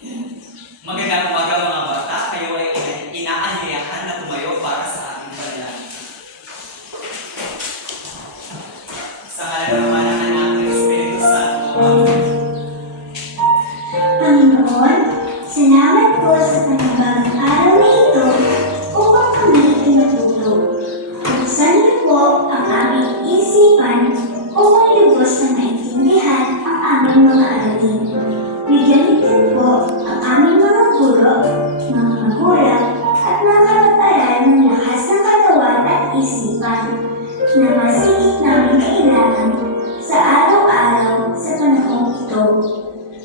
Magandang umaga mga bata, kayo ay inaanyayahan na tumayo para sa ating panalangin. Sa ngalan naman ng Anak ng Espiritu Santo. Amen. Panginoon, salamat po sa panibagong araw na ito upang kami ay matuto. Buksan niyo po ang aming isipan upang lubos na maintindihan ang aming mga aralin. Bigyan niyo din po ang aming mga guro, mga magulang, at mga kapataran ng lakas ng katawan at isipan na masigit namin kailangan sa araw-araw sa panahong ito.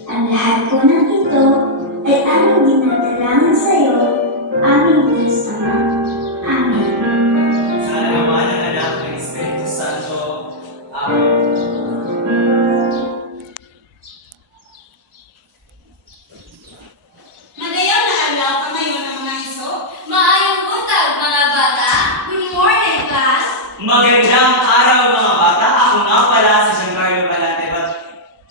Ang lahat po ng ito ay aming dinadalangin sa iyo, aming Diyos Ama. Amen. Sa ngalan naman ng Anak ng Espiritu Santo. Amen. Magayong na adlaw kamayon ang mga iso. Maayong buntag mga bata. Good morning, class. Magandang araw mga bata. Ako nga pala si Giancarlo Balante.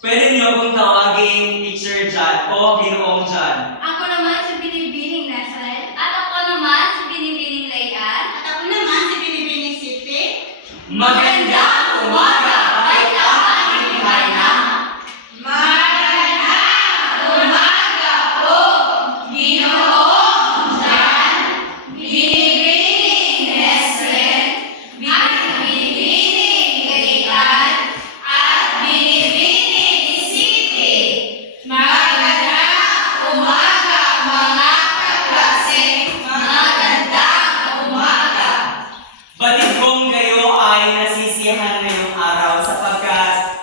Pwede niyo akong tawagin Teacher John o Ginoong John. Ako naman si Binibining Nestle. At ako naman si Binibining Layan. At ako naman si Binibining Siti. Magandang umaga! Ay aming Haina. Magandang umaga po, Ginoong John, Binibining Nestle, Binibining Layan, at Binibining Siti. Magandang umaga mga kaklase. Magandang umaga. Batid kong kayo ay nasisiyahan ngayong araw sapagkat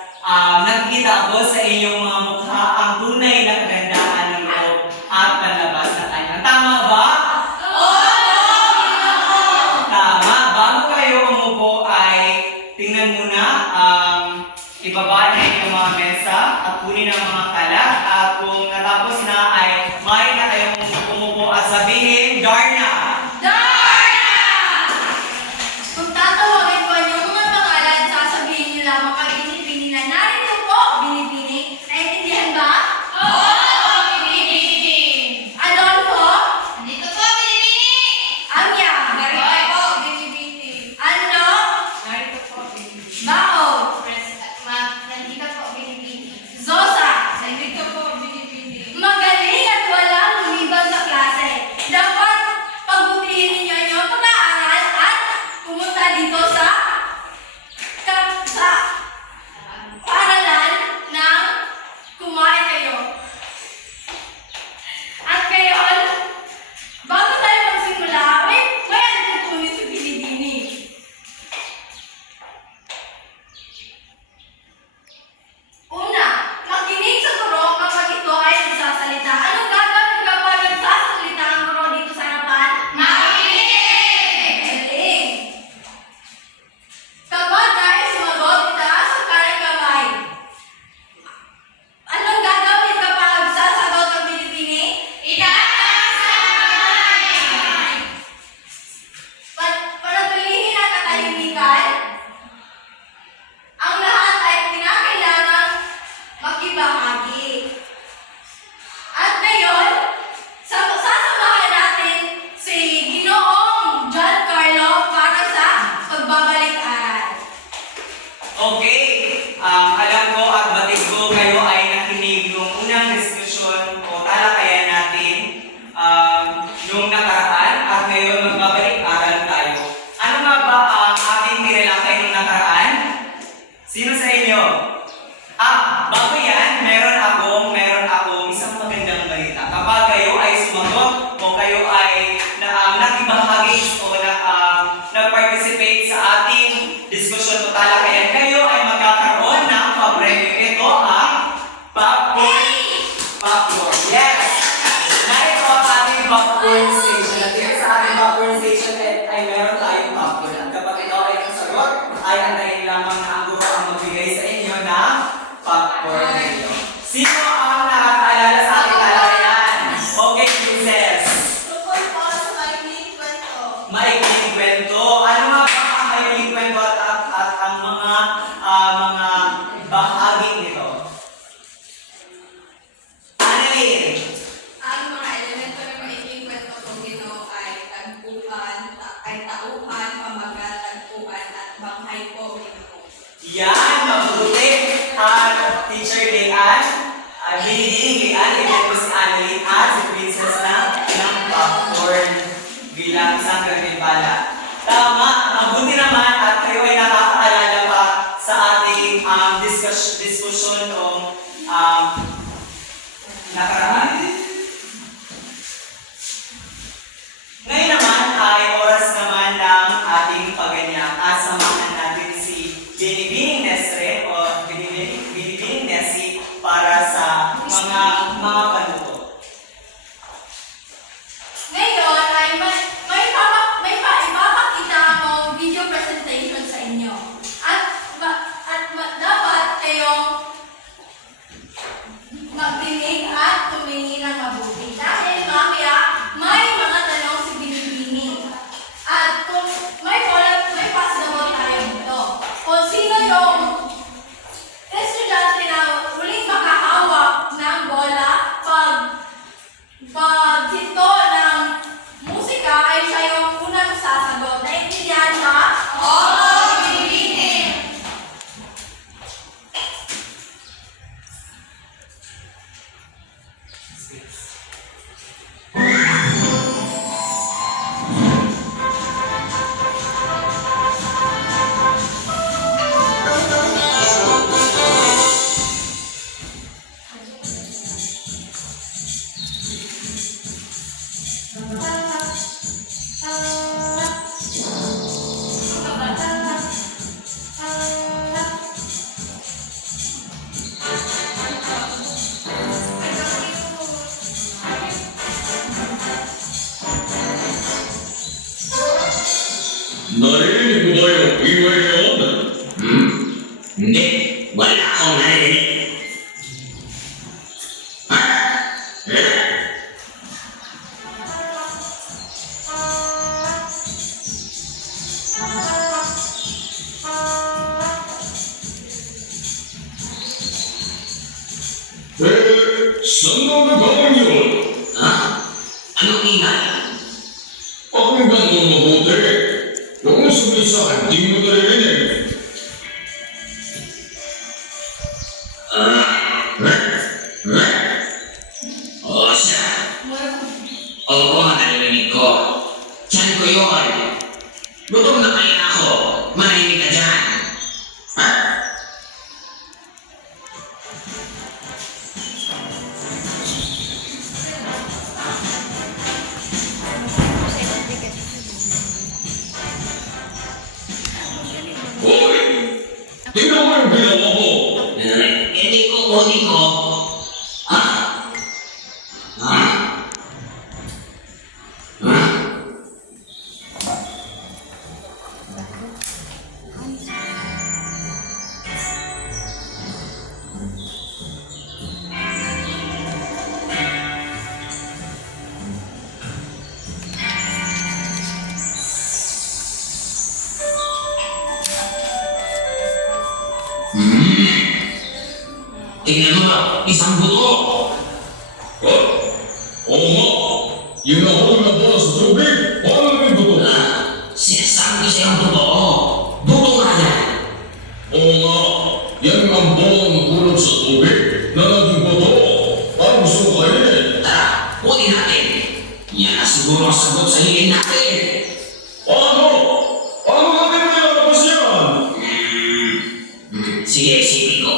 nakikita ko sa inyong mga mukha ang tunay na kagandahan ng loob at panlabas na kanya. Tama ba? Tama. Bago kayo umupo ay tingnan muna ibaba na inyong mga mesa at kunin ang mga kalat at kung natapos na ay maaari na kayong umupo at sabihin, Darna! Kung tatawagin ko yung mga pangalan, sasabihin niyo lamang kay Binibini na narito po, Binibini. Naintindihan ba? Oo, Binibini. Adolfo? Nandito po, Binibini. Anya? Narito po, Binibini. Ano? Narito po, Binibini. Bao? Nandito po, Binibini. Zosa? Nandito po, Binibini. Magaling at walang lumiban sa klase. Dapat pagbutihin ninyo ang inyong pag-aaral at pumunta dito sa paaralan ng kumain kayo. At ngayon, bago tayo magsimula, may ano po si Binibini. Una, makinig sa guro kapag ito ay nagsasalita. Anong gagawin kapag nagsasalita ang guro dito sa harapan? Makinig! Galing! Kapag ay sumagot, itaas ang kanang kamay. Anong gagawin kapag sasagot ang Binibini? Itaas ang kamay! Panatilihin ang katahimikan. Ang lahat ay kinakailangang makibahagi. At ngayon, sasamahan natin si Ginoong John Carlo para sa pagbabalik-aral. Okay, alam ko at batid ko kayo ay nakinig nung unang diskusyon o talakayan natin nung nakaraan at ngayon magbabalik-aral tayo. Ano nga ba ang ating tinalakay nung nakaraan? Sino sa inyo? Bago yan, meron akong isang magandang balita. Kapag kayo ay sumagot o kayo ay nakibahagi o nag-participate sa ating diskusyon o talakayan, kayo ay magkakaroon ng papremyo. Ito ang popcorn. Popcorn. Yes! Narito ang ating popcorn station. At dito sa ating popcorn station ay meron tayong popcorn. At kapag ikaw ay nasagot, ay antayin lamang na ang guro ang magbigay sa inyo ng popcorn ninyo. Sino ang nakakaalala sa ating talakayan? Okay, princess. Tungkol po sa maikling kwento. Maikling kwento. Ano nga ba ang maikling kwento at ang mga bahagi nito? Annalyn, Teacher Leanne, binibining Leanne, ibig ko si Annalyn at si Princess ng popcorn bilang isang kagrimbala. Tama, mabuti naman at kayo ay nakakaalala pa sa ating diskusyon o nakaraan. Ngayon naman ay oras naman ng ating paganyak at samahan natin si Binibining Nesre o Binibining Nessie para sa mga panuto. Ngayon ay may ipapakita akong video presentation sa inyo. At dapat kayong magdinig at tumingin ng mabuti. Dahil mamaya may mga tanong si Binibining. At kung may possible tayo dito. Kung sino yung estudyante na uling makahawak ng bola pag hinto ng musika ay siya yung unang sasagot. Naintindihan ba? Oo! Binibining! Narinig mo ba yung ingay yun? Hindi. Wala akong narinig. Saan mo nagawin yun? Ha? Anong ingay? Pakinggan mo mabuti. Kung sabihin sa akin, di mo narinig. Oo siya. Oo, narinig ko. Diyan ko yun. Gutom na kaya ako. Marinig ka dyan. Ha? Hoy! Tingnan mo yung ginawa mo. Hindi ko kunin ko. Ha? Ha? Ha? Tingnan mo, isang buto. Oh, oo nga. Yung nahulog na bola sa tubig. Paano naging buto? Sinasabi siya yung totoo. Buto nga yan. Oo nga. Yan ang bolang nahulog sa tubig na naging buto. Paano gusto mo kainin? Tara, kunin natin. Yan na siguro ang sagot sa hingin natin. Paano? Paano natin malalabas yan? Sige, isipin ko.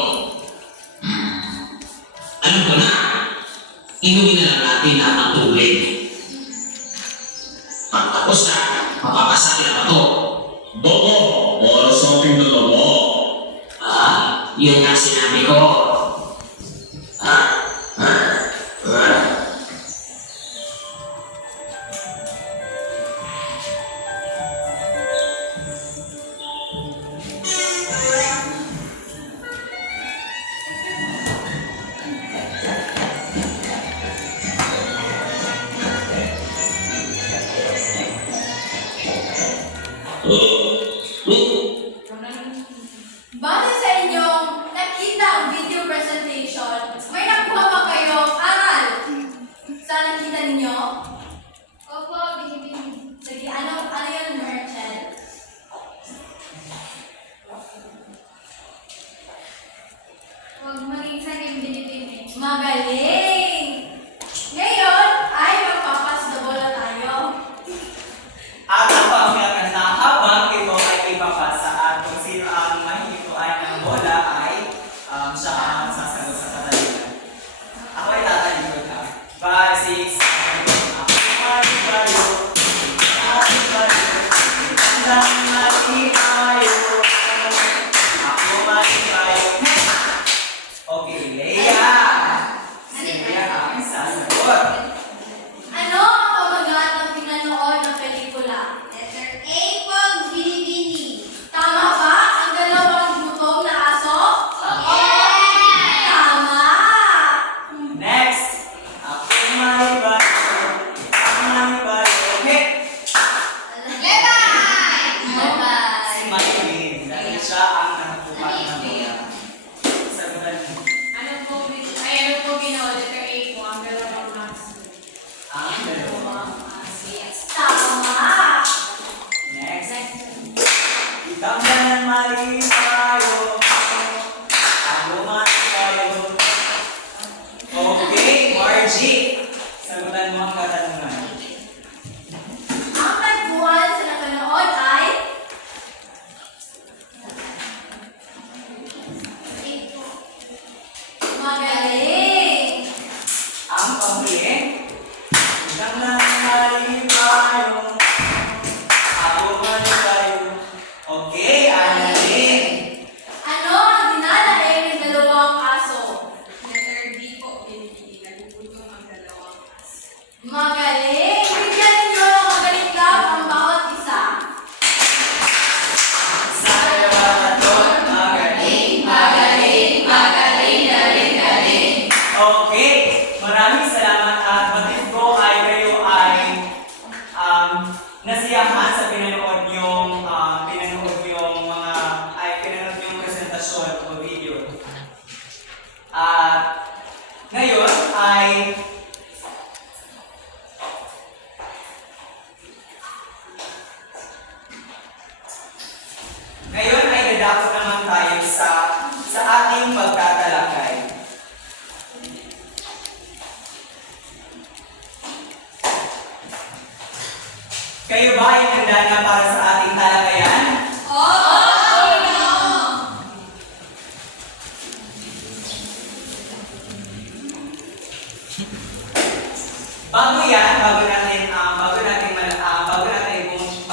Alam ko na. Inumin na lang natin lahat ng tubig. Pagtapos na, mapapasakin na ba ito? Baka, para sa ating dalawa. Yun nga sinabi ko. Margie, sagutan mo ang katanungan. Ang tagpuan sa nakanood ay magaling. Ang panghuli, hanggang nangyari tayo, ako man tayo. Okay, Annalyn. Ano ang dinadaig ng dalawang aso? Magaling! Bigyan niyo ng magaling lang ang bawat isa. Sa laboratory, magaling, magaling, magaling, galing, galing. Okay, maraming salamat at batid ko ay kayo ay nasiyahan sa pinanood yung presentasyon o video. At ngayon ay dadako naman tayo sa ating pagtatalakay. Kayo ba ay handa na para sa ating talakayan?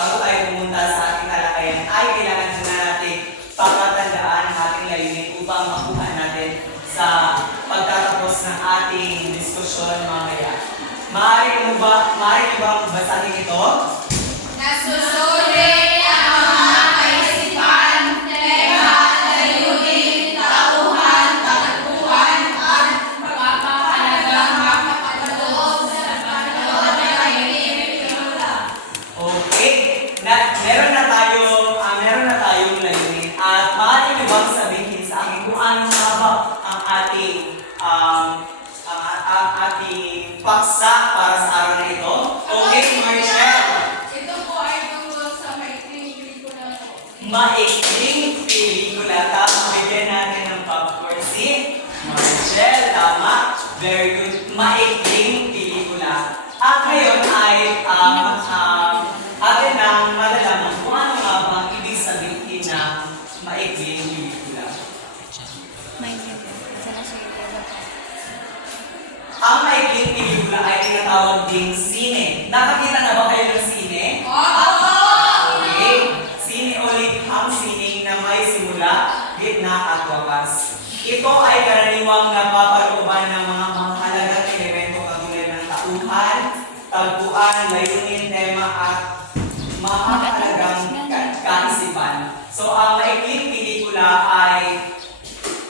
Bago tayo pumunta sa ating talakayan, ay kailangan na natin pagkatandaan ang ating layunin upang makuha natin sa pagtatapos ng ating diskusyon mamaya. Maaari mo bang basahin ito? Nasusuri ang mga kaisipan, tema, layunin, tauhan, tagpuan, at pagpapahalagang makapagkaloob sa panood ng layunin pelikula. Okay. Meron na tayong layunin. At maaari mo bang sabihin sa akin kung ano nga ba ang ating paksa para sa araw na ito? Okay, Marshall. Ito po ay tungkol sa maikling pelikula po. Maikling pelikula. Tama, bigyan natin ng popcorn. Si Marshall, tama. Very good. Maikling pelikula. At ngayon ay atin nang malalaman kung ano nga ba ang ibig sabihin ng maikling pelikula. Ang maikling pelikula ay tinatawag ding sine. Nakakita na ba kayo ng sine? Okay. Sine ulit ang sining na may simula, gitna at wakas. Ito ay karaniwang napapalooban ng mga mahalagang elemento katulad ng tauhan, tagpuan, layunin, tema at mahalagang kaisipan. So ang maikling pelikula ay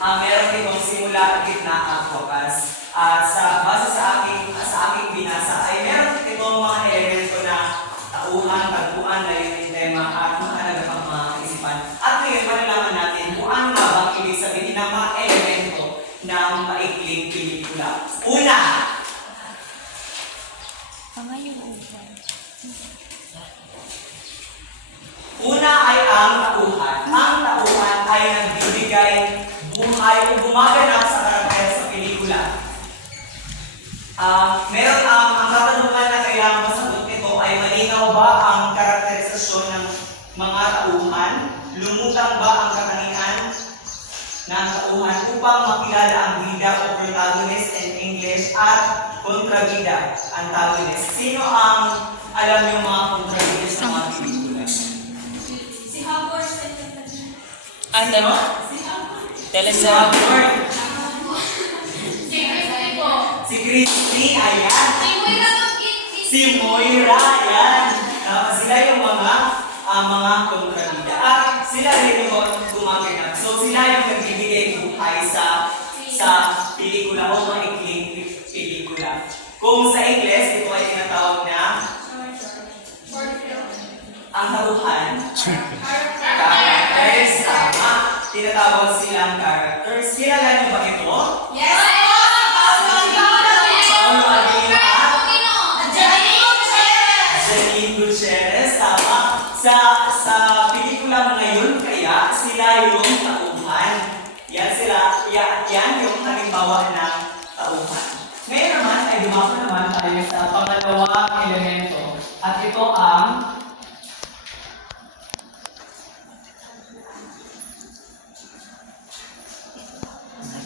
meron itong simula, gitna at wakas. At base sa aking binasa ay meron itong mga elemento na tauhan, tagpuan, layunin, tema at mahalaga pang mga kaisipan. At ngayon malalaman natin kung ano nga ba ang ibig sabihin ng mga elemento ng maikling pelikula. Una, ay ang tauhan. Ang tauhan ay nagbibigay buhay o gumaganap sa karakter sa pelikula. Meron ang katanungan na kailangan masagot nito ay malinaw ba ang karakterisasyon ng mga tauhan? Lumutang ba ang katangian ng tauhan upang makilala ang bida o protagonist in English at kontrabida, antagonist? Sino ang alam yung mga kontrabida sa mga pelikula? Si Howard sa Ano? Si Christy po. Si Christy, ayan. Si Moira po. Si Moira, ayan. Sila yung mga kontrabida. At sila rin yung gumaganap. So sila yung nagbibigay buhay sa pelikula o maikling pelikula. Kung sa English, ito ay tinatawag na ang tauhan. Characters, tama. Tinatawag silang characters. Kilala niyo ba ito? Yes po! Paolo Aguila at Janine Janine Gutierrez, tama. Sa pelikula ngayon, kaya sila yung tauhan. Yan yung halimbawa ng tauhan. Ngayon naman ay ay dumako naman tayo sa pangalawang elemento. At ito ang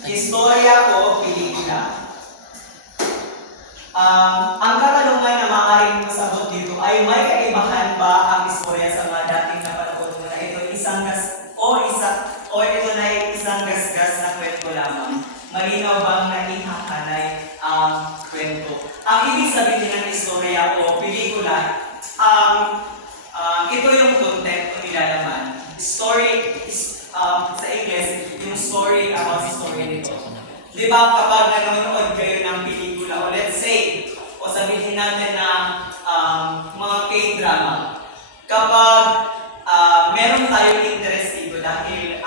istorya o pelikula. Ang katanungan na maaaring masagot dito ay may kaibahan ba ang istorya sa mga dating na panahon na ito isang ito na isang gasgas na kwento lamang? Malinaw bang naihahalay ang kwento? Ang ibig sabihin ng istorya o pelikula, ito yung content o nilalaman. Story is, sa English, yung story about story nito. Di ba kapag nanonood kayo ng pelikula, o let's say, o sabihin natin na mga K-drama, kapag meron tayong interest dito dahil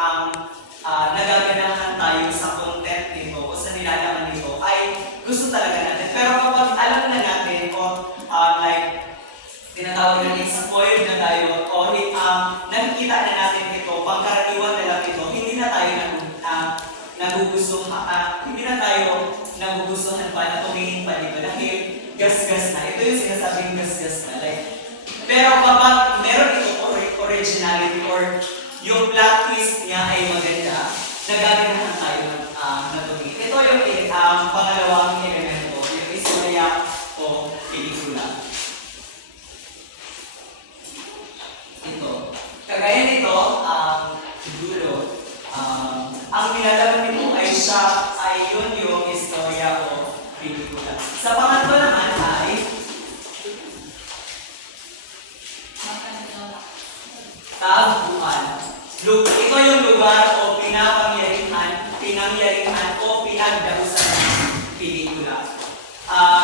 nagaganahan tayo sa content nito o sa nilalaman nito, ay gusto talaga natin. Pero kapag alam na natin o tinatawag na spoiled na tayo o nakikita na natin ito, pangkaraniwan na lang ito, hindi na tayo nagugustuhan pa na tumingin pa dito dahil gas-gas na. Ito yung sinasabing gas-gas na. Pero kapag meron ito originality or yung plot twist niya ay maganda, nagaganahan tayo na tumingin. Ito yung pangalawang elemento, yung istorya o pelikula. Ito. Kagaya nito, siguro, ang nilalaman nito ay yun yung istorya o pelikula. Sa pangatlo naman ay taguan. Ito yung lugar o pinangyarihan o pinagdahusan ng pelikula.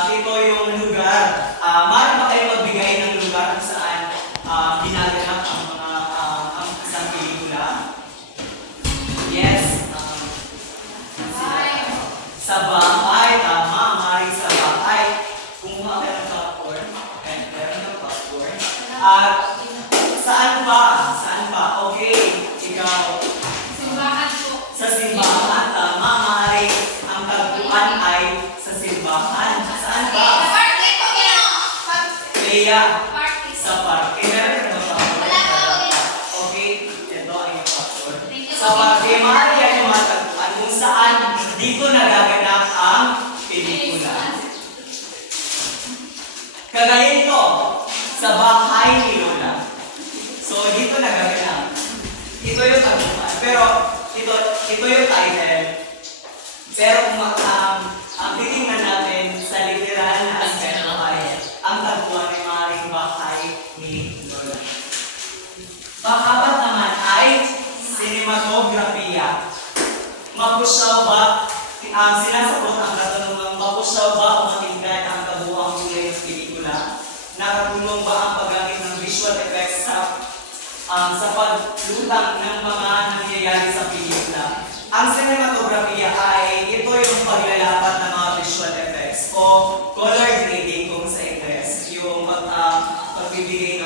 Ito yung lugar. Maaari ba kayo magbigay ng lugar kung saan ginaganap ang isang pelikula? Yes. Sa bahay, tama. Maaaring sa bahay. Kumuha ka ng popcorn. Meron ng popcorn. At saan pa? Okay. Ikaw. Simbahan po. Sa simbahan, tama. Maaaring ang tagpuan ay sa simbahan. Saan pa? Party po yan. Leia. Party. Sa parke. Meron ka ng popcorn? Wala po. Okay. Ito ang iyong popcorn. Thank you. Sa parke, maaari yan yung mga tagpuan kung saan dito nagaganap ang pelikula. Kagaya nito, sa bahay ni Lola. So, dito nagaganap. Ito yung tagpuan. Pero, ito yung title. Pero kung titingnan natin sa literal na aspeto ay ang tagpuan ay maaaring bahay ni Lola. Pang-apat naman ay cinematografiya. Mapusyaw ba, sinasagot ang katanungang mapusyaw ba o matingkad ang kabuuang kulay ng pelikula? Nakatulong ba ang paggamit ng visual effects sa paglutang ng mga nangyayari sa pelikula? Ang cinematografiya ay ito yung paglalapat ng mga visual effects o color grading kung sa Ingles. Yung pagbibigay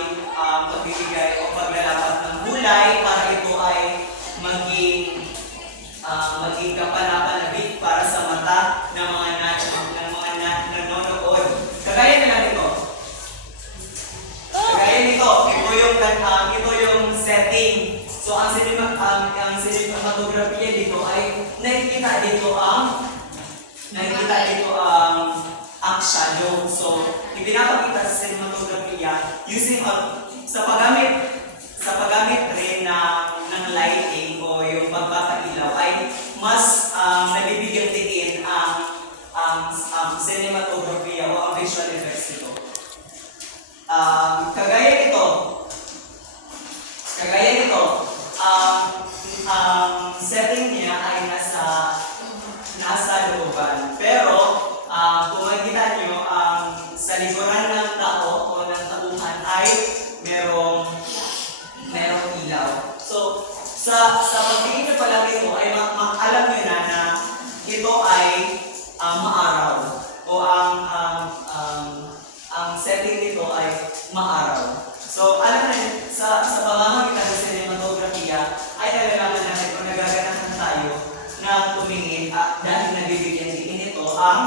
o paglalapat ng kulay para ito ay maging kapanapanabik para sa mata ng mga nanonood. Kagaya nila ito. Kagaya nito, ito yung setting. So ang cinematografiya dito ay nakikita dito ang shadow. So ipinapakita sa cinematografiya using sa paggamit rin ng lighting o yung pagpapailaw ay mas nabibigyan diin ang cinematografiya o ang visual effects nito. Kagaya nito, ang setting niya ay nasa looban. Pero kung makikita nyo, sa likuran ng tao o ng tauhan ay merong ilaw. So, sa pagtingin nyo pala ito ay alam nyo na ito ay maaraw o ang setting nito ay maaraw. So, alam na sa pamamagitan ng cinematografiya ay nalalaman natin kung nagaganahan tayo na tumingin dahil nabibigyan din ito ang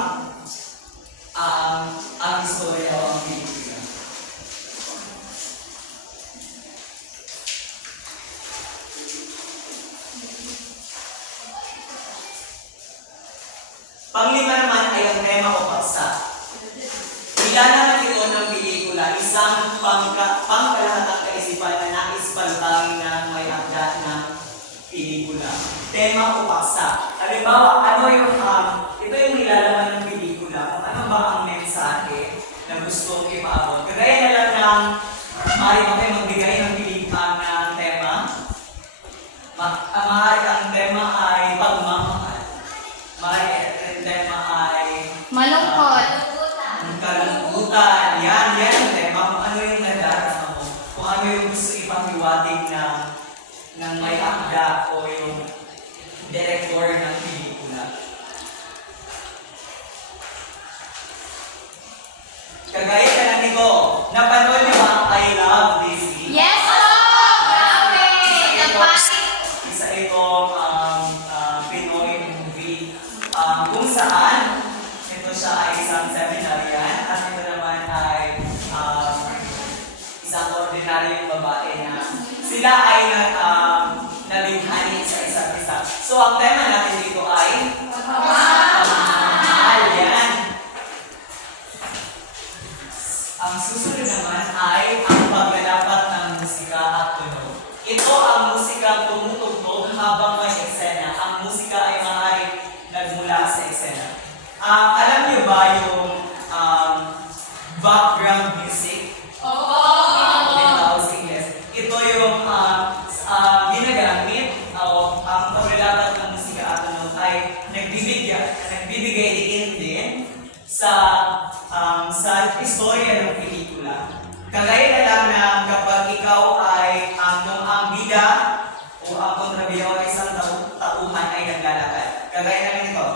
tema o paksa. Halimbawa, ito yung nilalaman ng pelikula, kung ano ba ang mensahe na gusto kong ipaabot. Kagaya na lang ng maaari ba kayo magbigay ng tema. Maaari ang tema ay pagmamahal. Maaari ang tema ay Malungkot. ang kalungkutan. Yan ang tema. Kung ano yung nadarama mo. Kung ano yung gusto ipanghiwatig ng may akda o yung director ng pelikula. Kagaya ka lang ito. Napanood niyo ba I Love Disney? Yes po! Grabe! Nagpasok. Isa itong Pinoy movie kung saan ito siya ay isang seminaryan at ito naman ay isang ordinaryong babae na sila ay nabighani sa isa't isa. So ang tema natin dito ay pagmamahal. Yan. Ang susunod naman ay ang paglalapat ng musika at tunog. Ito ang musika tumutugtog habang may eksena. Ang musika ay maaaring nagmula sa eksena. Alam niyo ba yung background music? Tinatawag sa Ingles. Ito yung ginagamit o ang paglalapat ng musika at tunog ay nagbibigay din sa istorya ng pelikula. Kagaya na lang na kapag ikaw ay kung ang bida o ang kontrabida o isang tauhan ay naglalakad. Kagaya na lang ito.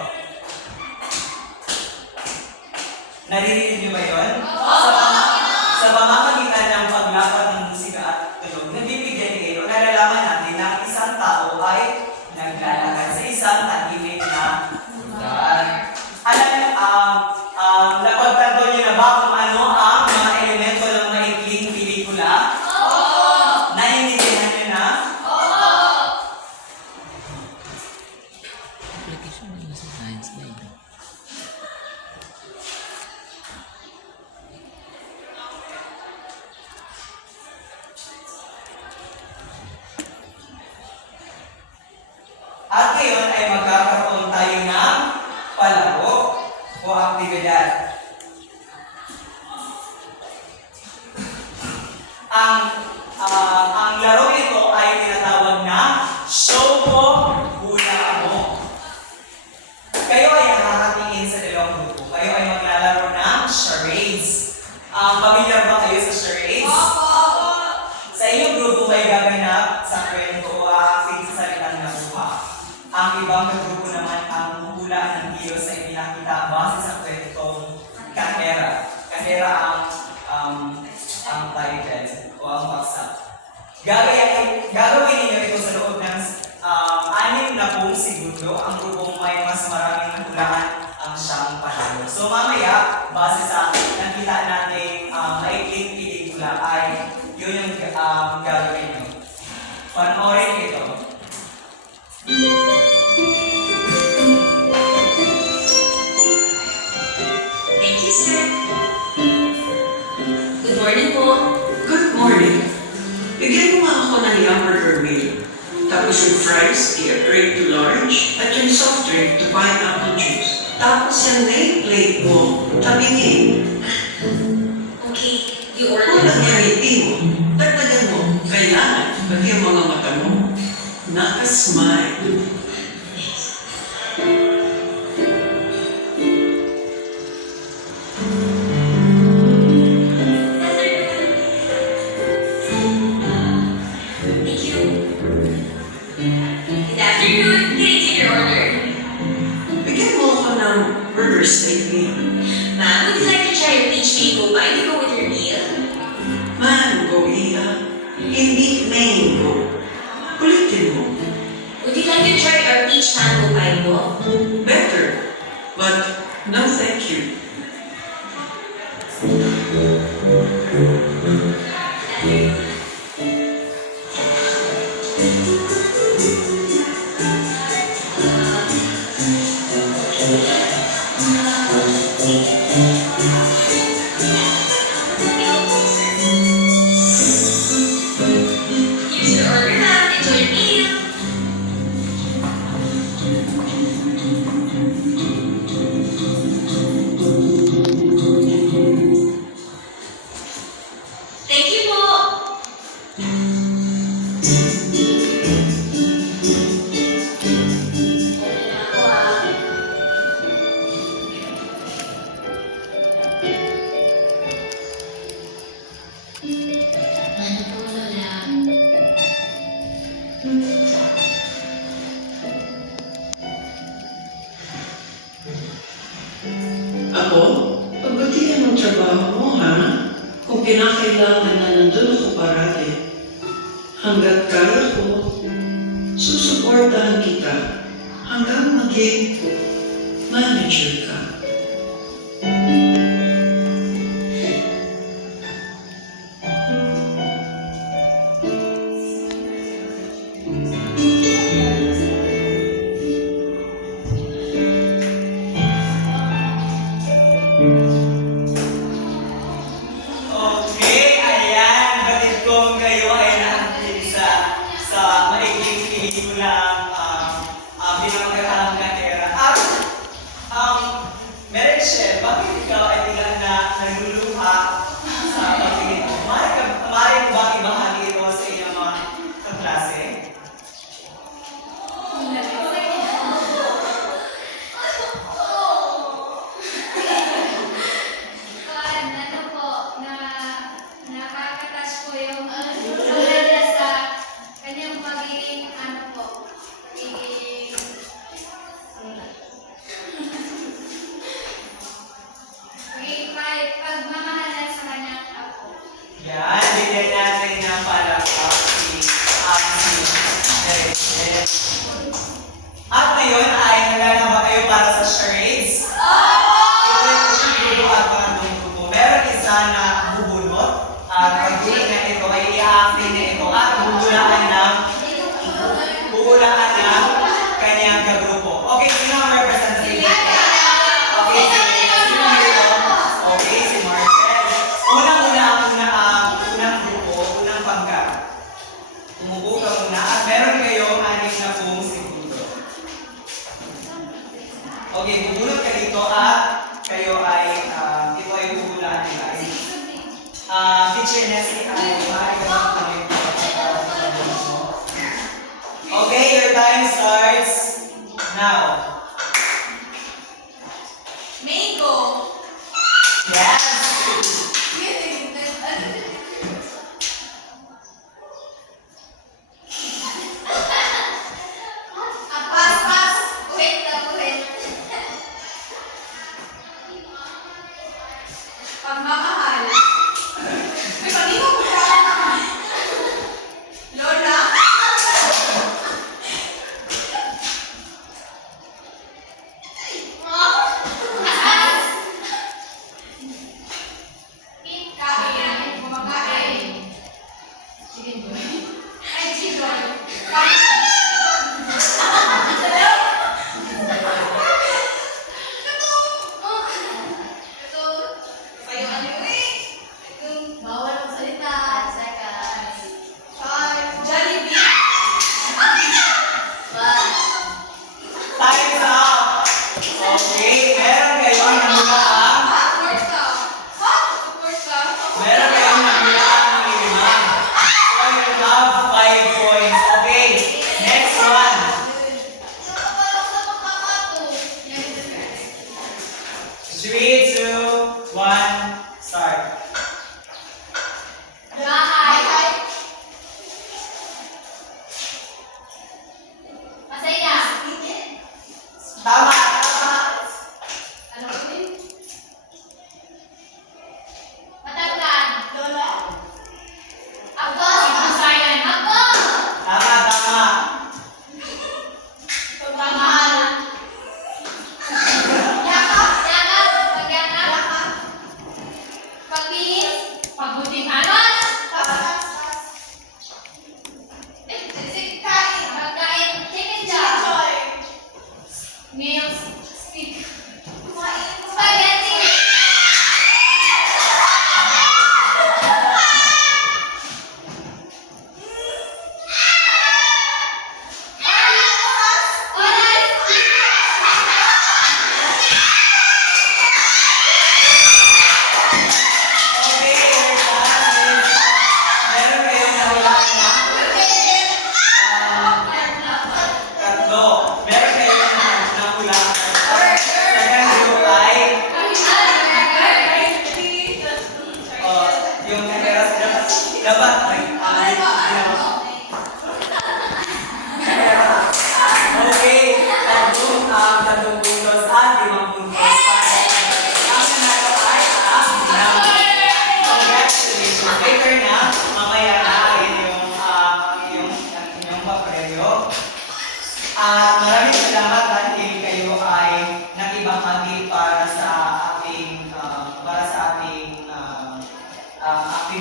Naririnig niyo ba yun? Sa pamamagitan ng paglapat ng musika at tunog, nabibigyan kayo, nalalaman natin na isang tao ay naglalakad sa isang tahimik na lugar. Napagtanto niyo na ba kung ano ang mga elemento ng maikling pelikula? Naiintindihan niyo na? At ngayon ay magkakaroon tayo ng palaro o aktibidad. Ang laro ito ay tinatawag na show mo, hula mo. Kayo ay nakakatingin sa dalawang grupo. Kayo ay maglalaro ng charades. Pamilyar ba kayo sa charades? Sa inyong grupo ay gaganap sa kwento o aakting sa salitang nakuha. Ang ibang grupo naman ang hula ng kilos na ipinakita base sa kwentong kahera. Kahera ang title o ang paksa. Gagawin ninyo ito sa loob ng 60 segundo. Ang grupong may mas maraming nahulaan ang siyang panalo. So mamaya, base sa nakita natin maikling pelikula ay yun yung gagawin nyo. Panoorin ito. Thank you, sir. Good morning po. Good morning. Bigyan mo nga ako ng hamburger meal. Tapos yung fries, i-upgrade to large. At yung soft drink to pineapple juice. Tapos yung nameplate mo, tabingin. Okay, you Kulang ordered. yung ngiti mo. Dagdagan mo. Kailangan, pati yung mga mata mo. Naka-smile. Thank you. Good afternoon. Can I take your order? Bigyan mo ako ng burger steak meal. Ma'am, would you like to try your peach mango pie to go with your meal? Mango, Iya. Hindi mango. Ulitin mo. Would you like to try our peach mango pie po? Better. But no thank you. Here's your order, ma'am. Enjoy your meal. kinakailangan na nandun ako parati. Hanggat kaya ko, susuportahan kita hanggang maging manager ka. Okay, ayan. Batid kong kayo ay naangkin sa maiging pelikulang pinagkakalang na era. At, Merenche, bakit ikaw ay bigla na naluluha sa pagtingin mo? Maaari mo ba ibahagi ito sa inyong mga kaklase? Ano po, nakakatas po yung niya sa kanyang pagiging, ano po, pagmamahalan sa kanyang apo. Yan, bigyan natin ng palakpak si Merenche. At ngayon ay handa na ba kayo para sa charades? Ito yung isang grupo at pangalawang grupo. Meron isa na bubunot at pag-uwi na ito ay i-acting na ito at bubulaan ng kanyang kagrupo. Okay, sino ang representative? Okay, sino ang dito? Okay, si Marcel. Unang grupo, unang pangkat. Umupo ka muna at meron kayong 6 na buong segundo. Okay, bubunot ka dito at kayo ay, ito ay bubulaan nila. Kitchen ay maaari ka bang tuloy mo? Okay, your time starts now. Mango. Yes! Pas. Wait. Pagmamahal. May pag-iwa ko siya. Lola. Kain. Kumakain. Ay, chicken. Ito, sayo ano yun?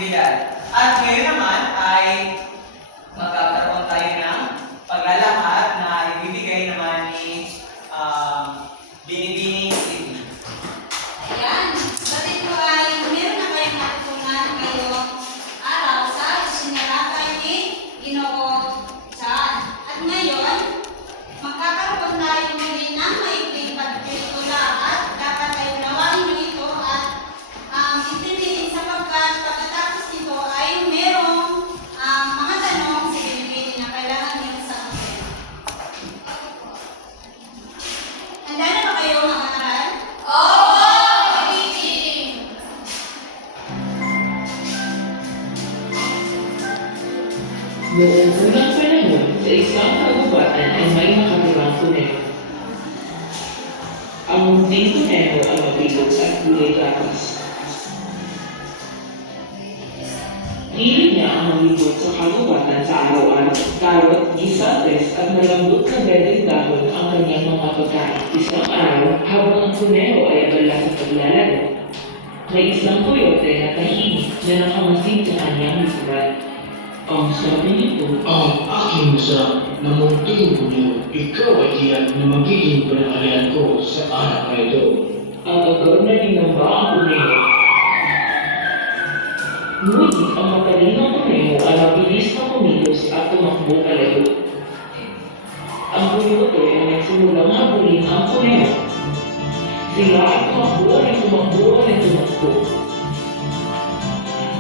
aktibidad. At ngayon naman ay magkakaroon tayo ng paglalakad na ibibigay naman ni Binibining City. Ayan, batid ko ay meron na kayong natutunan ngayong araw sa isinalakay ni Ginoo Chan. At ngayon, magkakaroon tayo muli ng maikling pagpipula at dapat ay unawain nyo ito at intindihin sapagkat pagkatapos nito ay merong mga tanong sa Binibining na kailangan nyo sagutin. Handa na ba kayo mga aral? Oo! Noong unang panahon, sa isang kagubatan ay may nakatirang kuneho. Ang munting kuneho ay mabilog at kulay gatas. Hilig niya ang malibot sa kagubatan sa araw-araw. Karot, gisates at malambot na berdeng dahon ang kanyang mga pagkain. Isang araw, habang ang kuneho ay abala sa paglalaro, may isang coyote na tahimik na nakamasid sa kanyang likuran. Ang sabi nito, Ang aking sa namunting niyo, ikaw ay tiyak na magiging panahalian ko sa anak na ito. ang agad na linamba ang kuneho. Ngunit ang matalinong kuneho ay mabilis na kumilos at tumakbo palayo. Ang coyote ay nagsimulang habulin ang kuneho. Sila ay tumakbo at tumakbo at tumakbo.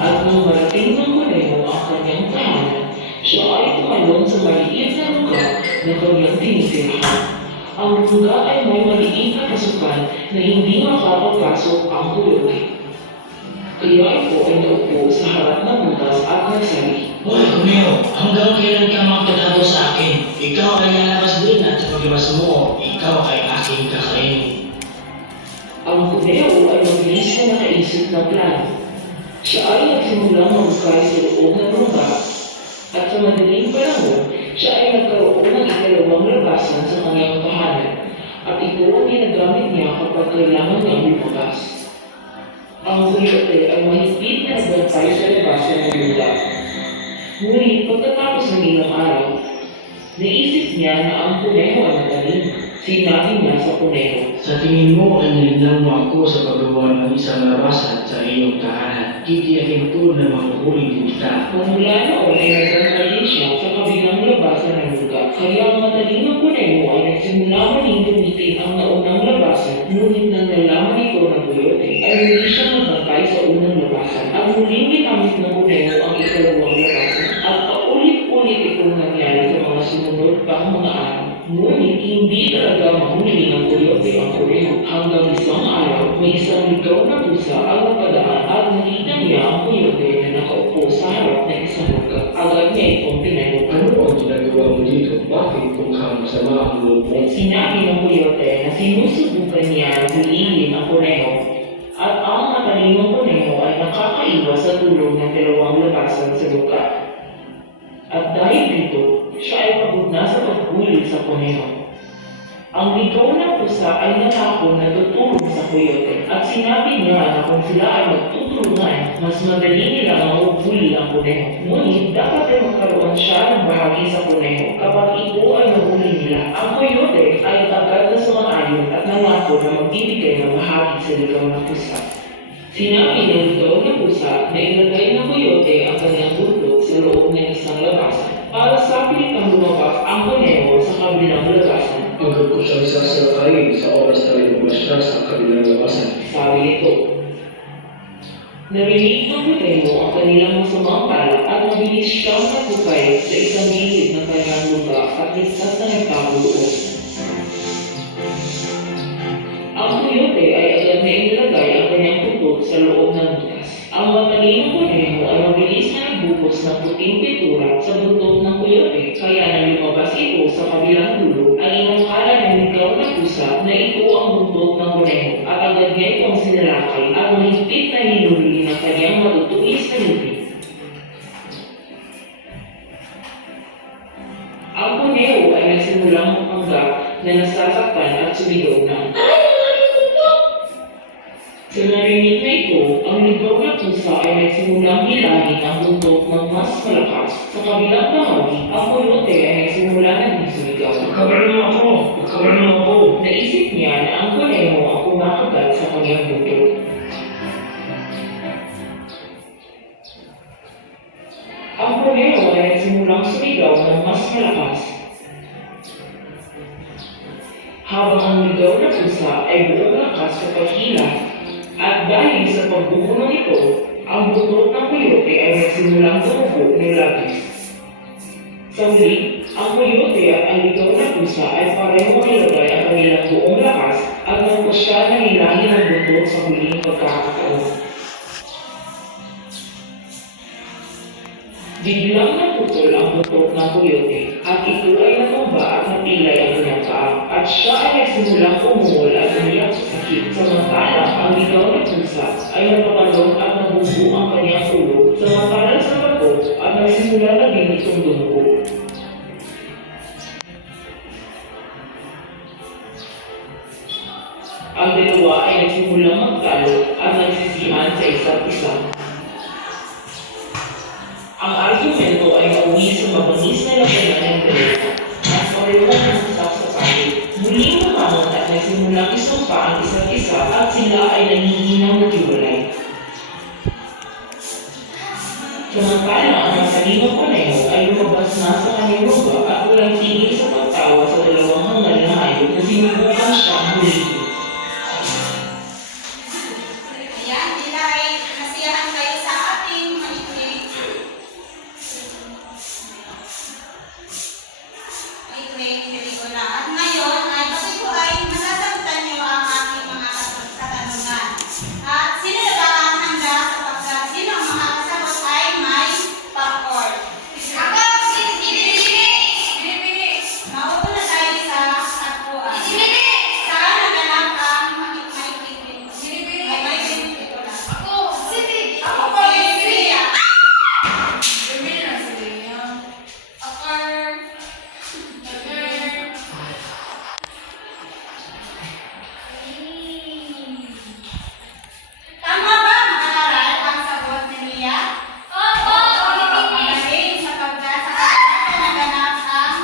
At nang marating ng kuneho ang kanyang tahanan, siya ay tumalon sa maliit na lugar na kanyang tinitirahan. Ang lugar ay may maliit na pasukan na hindi makakapasok ang coyote. Kaya ito ay naupo sa harap ng butas at nagsabi, Hoy, Romeo, hanggang kailan ka magtatago sa akin? Ikaw ay lalabas din at sa paglabas mo, ikaw ay aking kakainin. ang kuneho ay mabilis na nakaisip ng plano. Siya ay nagsimulang magkay sa loob ng lugar at sa madaling panahon, siya ay nagkaroon ng ikalawang labasan sa kanyang tahanan at ito ang ginagamit niya kapag kailangan niyang lumagas. Ang coyote ay mahigpit na nagbantay sa labasan ng lugar. Ngunit pagkatapos ng ilang araw, naisip niya na ang kuneho ay matalim. Sinabi niya sa kuneho, Sa tingin mo ay nilinlang mo ako sa paggawa ng isang labasan sa iyong tahanan. Titiyakin ko na makukulit din kita. Mula noon ay nagkakalit siya sa kabilang labasan ng lugar. Kaya ang matalinong kuneho ay nagsimula muling gamitin ang naunang labasan. Ngunit nang nalaman ito ng coyote, ay muli siya nagbantay sa unang labasan. At muling ginamit ng kuneho ang ikalawang labasan. At paulit-ulit itong nangyari sa mga sumunod pang mga araw. Ngunit hindi talaga mahuli ng coyote ang kuneho. Hanggang isang araw, may isang ligaw na pusa ang napadaan at nakita niya ang coyote na nakaupo sa harap ng isang lugar. Agad niya itong tinanong. Ano ang ginagawa mo dito? Bakit mukhang masama ang loob mo? Sinabi ng coyote na sinusubukan niya hulihin ang kuneho at ang matalinong kuneho ay nakakaiwas sa tulong ng dalawang labasan sa lugar. At dahil dito, siya ay pagod na sa paghuli sa kuneho. Ang ligaw na pusa ay nangako na tutulong sa coyote at sinabi niya na kung sila ay magtutulungan, mas madali nila mahuhuli ang kuneho. Ngunit dapat ay magkaroon siya ng bahagi sa kuneho kapag ito ay nahuli nila. Ang coyote ay agad na sumang-ayon at nangako na magbibigay ng bahagi sa ligaw na pusa. Sinabi ng ligaw na pusa na ilagay ng coyote ang kanyang buntot sa loob ng isang labasan para sa pilitang lumabas ang kuneho sa kabilang labasan. Hanggang ko siyang sasakayin sa oras na lumabas siya sa kabilang labasan. Sabi nito, narinig ng kuneho ang kanilang masamang balak at mabilis siyang natukay sa isang gilid ng kanyang lugar at ligtas na nagtago doon. Ang coyote ay agad na inilagay ang kanyang tutok sa loob ng butas. Ang matalinong kuneho ay mabilis na nagbukos ng puting pintura sa buntot ng coyote, kaya nang lumabas ito sa kabilang dulo, ay inakala ng ligaw na pusa na ito ang buntot ng kuneho at agad niya itong sinalakay at mahigpit na hinuli ng kanyang matutulis na ngipin. Ang kuneho ay nagsimulang mapanggap na nasasaktan at sumigaw na. Sa narinig na ito, ang ligaw na pusa ay nagsimulang hilangin ang buntot ng mas malakas. Sa kabilang bahagi, ang coyote ay nagsimula na din sumigaw. Pagkabalong ako! Pagkabalong ako! Naisip niya na ang kuneho ang kumakagat sa kanyang buntot. Ang kuneho ay nagsimulang sumigaw ng mas malakas. Habang ang ligaw na pusa ay buong lakas sa paghila, at dahil sa pagbubuno nito, ang buntot ng coyote ay nagsimulang tumubo ng labis. Sa huli, ang coyote at ang ligaw na pusa ay parehong nilagay ang kanilang buong lakas at nagpasya na hilangin ang buntot sa huling pagkakataon. Biglang naputol ang buntot ng coyote at ito ay natumba at napilay ang kanyang paa at siya ay nagsimulang umungol at umiyak sa sakit samantalang ang ligaw na pusa ay napatalon at nabubo ang kanyang ulo samantalang sa bato at nagsimula na din itong dumugo. Ang dalawa ay nagsimulang magtalo at nagsisihan sa isa't isa. Ang argumento ay nauwi sa mabangis na labanan ng dalawa at parehong nagsasak sa palit. Muling nakamot at nagsimulang isumpa ang isa't isa at sila ay nangihinang naghiwalay. Samantala, ang matalimang kuneho ay lumabas na sa kanyang lupa at walang tigil sa pagtawa sa dalawang hangal na hayop na sinubukan siyang hulihin. Ayan, sila ay nasiyahan kayo sa ating maikling pelikula. At ngayon ay bakit ko ay masasagutan niyo ang aking mga katanungan. At sino na ba ang handa sapagkat sino ang makakasagot ay may popcorn? Ako! Pinipili! Mauna tayo sa tagpuan. Saan naganap ang maikling pelikula? Ay, maikling pelikula. Ako po, Livia. Livia na si Livia. Tama ba, mag-aaral ang sagot ni Lia? Opo! Magaling sapagkat sa kanila naganap ang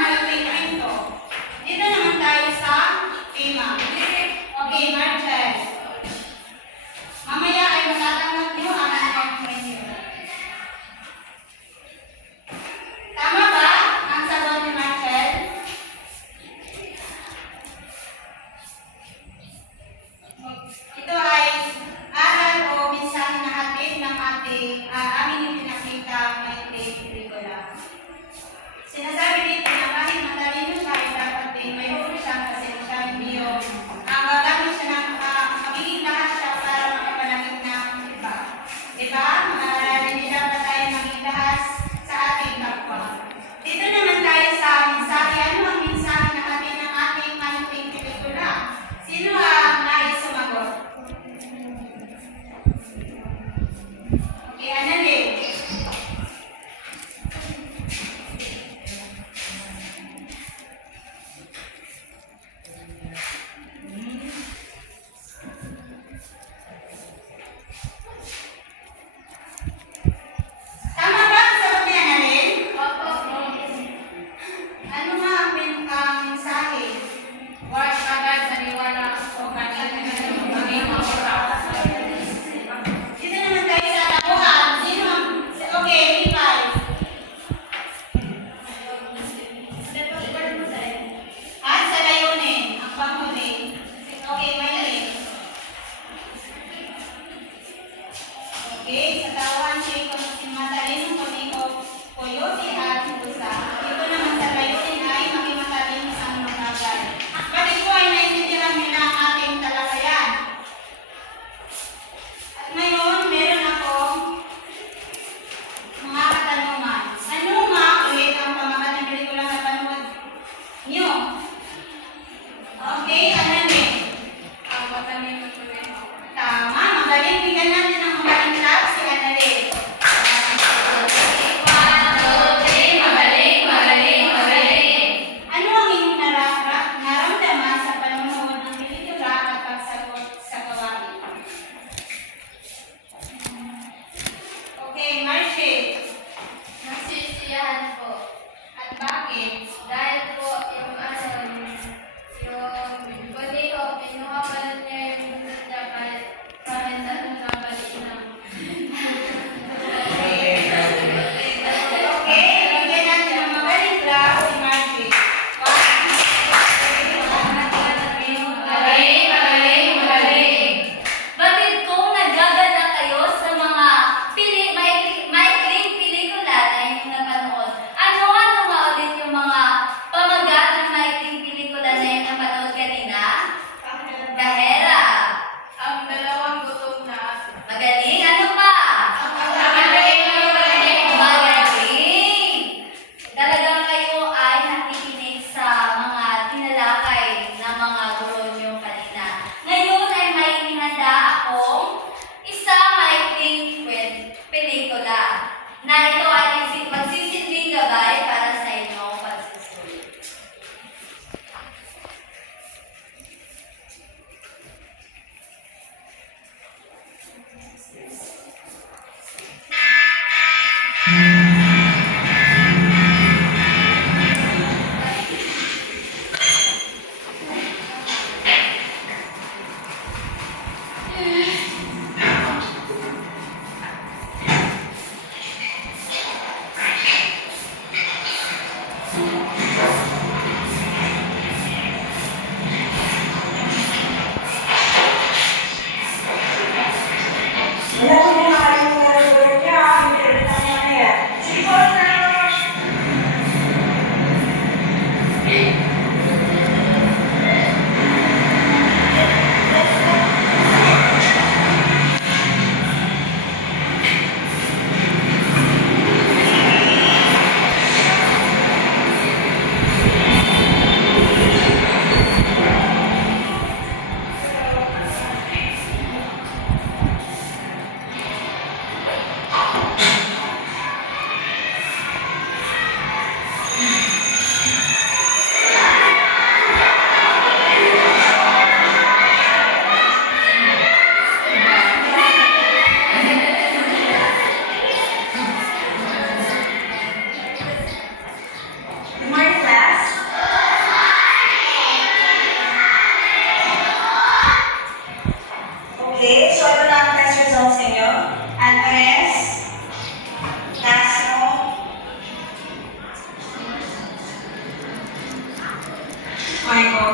maikling kwento. Dito naman tayo sa tema. Okay, Marcel. Mamaya ay matatanggap niyo ang aking premyo. Tama ba ang sagot ni Marcel? Ito ay aral o mensahe na hatid ng ating aming ipinakita ngayong pelikula. Sinasabi dito na kahit matalino siya ay dapat din mayroon siyang pasensya, hindi yung ang gagamit siya ng magiging lahat siya para makapanakit ng iba. Diba? Mga aralin din dapat tayo maging lahas sa ating kapwa. Dito naman tayo sa mensahe. Ano ang mensahe na hatid ng ating maikling pelikula? Sino ang nais sumagot? Okay, Annalyn. Tama ba ang sagot ni Annalyn? Opo. Ano nga ang mensahe? Huwag agad naniwala o maging makurap. Dito naman tayo sa tabuhan. Sino ang... Okay, Levi. At sa layunin, ang panghuli. Okay, Maylin. Okay, sa tawahan si matalinong kumigo, coyote at pusa. Dito naman sa layunin ay maging matalino sa mga bagay. Bakit ko ay naiintindihan niyo na ang ating talakayan? At ngayon, meron akong mga katanungan. Ano nga ulit ang pamagat ng pelikula na panood niyo? Okay, Annalyn. Tama, magaling. Bigyan natin ng magaling clap si Annalyn. Ano ang inyong naramdaman sa panonood ng pelikula at pagsagot sa gawain? Good morning, class. Okay, so ito na ang test results ninyo. Andres, Castro, Michael.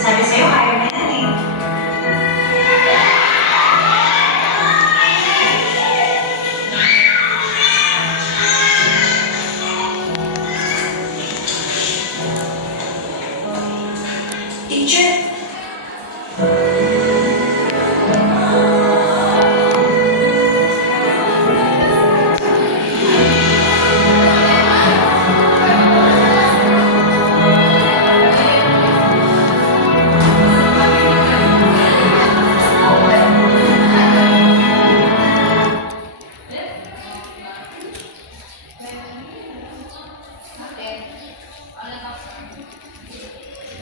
Sabi sa'yo, ayaw na yan eh. Teacher.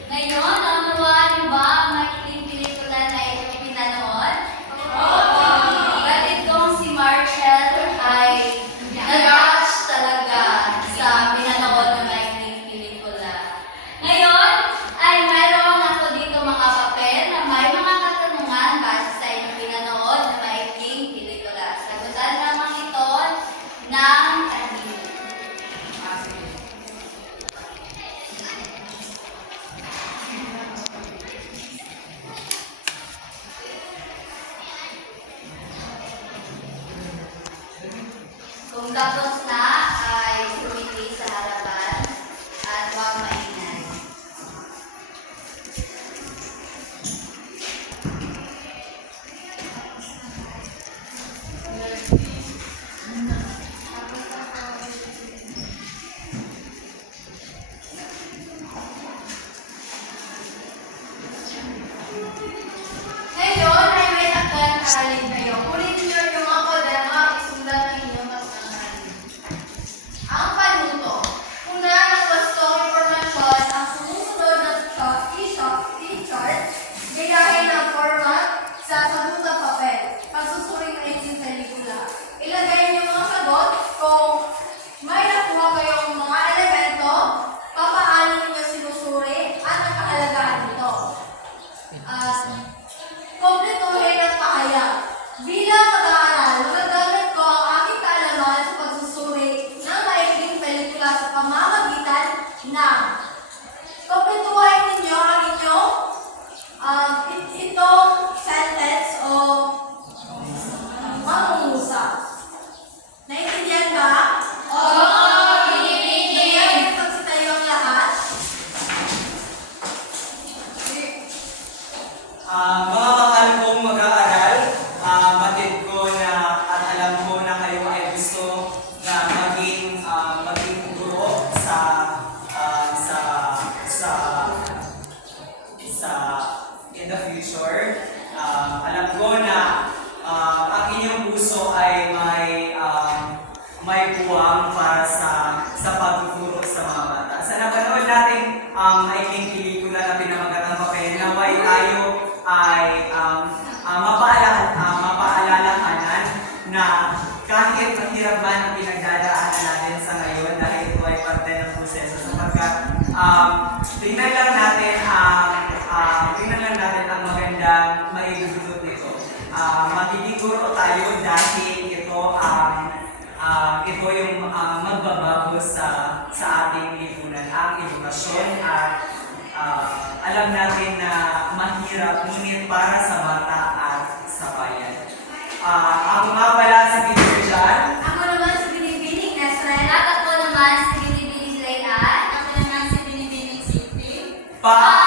Ngayon, naunawaan niyo ba ang makiling pelikula na ito pinanood? Oo! At itong si Marshall ay nag-rush talaga sa pinanood ng makiling pelikula. Ngayon, ay mayroon ako dito mga papel na may mga katanungan base sa inyong pinanood ng makiling pelikula. Sagutan lamang ito ng tahimik. Kung tapos na, ay sumiti sa harapan at huwag maingay. Ngayon ay may takdang aralin kayo. Ulitin niyo yung mga kodema at isundan ng inyong pasangalan. Ang panuto. Kung nakakapastong impormasyon ang sumusunod na t-chart, gayahin ang format sa sabutang papel. Pagsusuring na inyong pelikula. Ilagay niyo mga sagot kung may nakuha kayong mga elemento, papaano niyo sinusuri at ang kahalagahan nito. Kompletuhin at pahayag. Bilang mag-aaral, magagamit ko ang aking kaalaman sa pagsusuri ng maikling pelikula sa pamamagitan ng kompletuhin ninyo ang inyong itong sentence o mangungusap. Naintindihan ba? Oo! Ngayon, pagsitayo ang lahat. Mga mahal kong mag-aaral, batid ko na at alam ko na kayo ay gusto na maging guro in the future. Alam ko na ang inyong puso ay may buwang para sa pagtuturo sa mga bata. Sa napanood natin ang maikling pelikula na alam natin na mahirap, ngunit para sa bata at sa bayan. Ako nga pala si Peter John. Ako naman si Binibining Nesret. At ako naman si Binibining Layan. Ako naman si Binibining Siti. Pa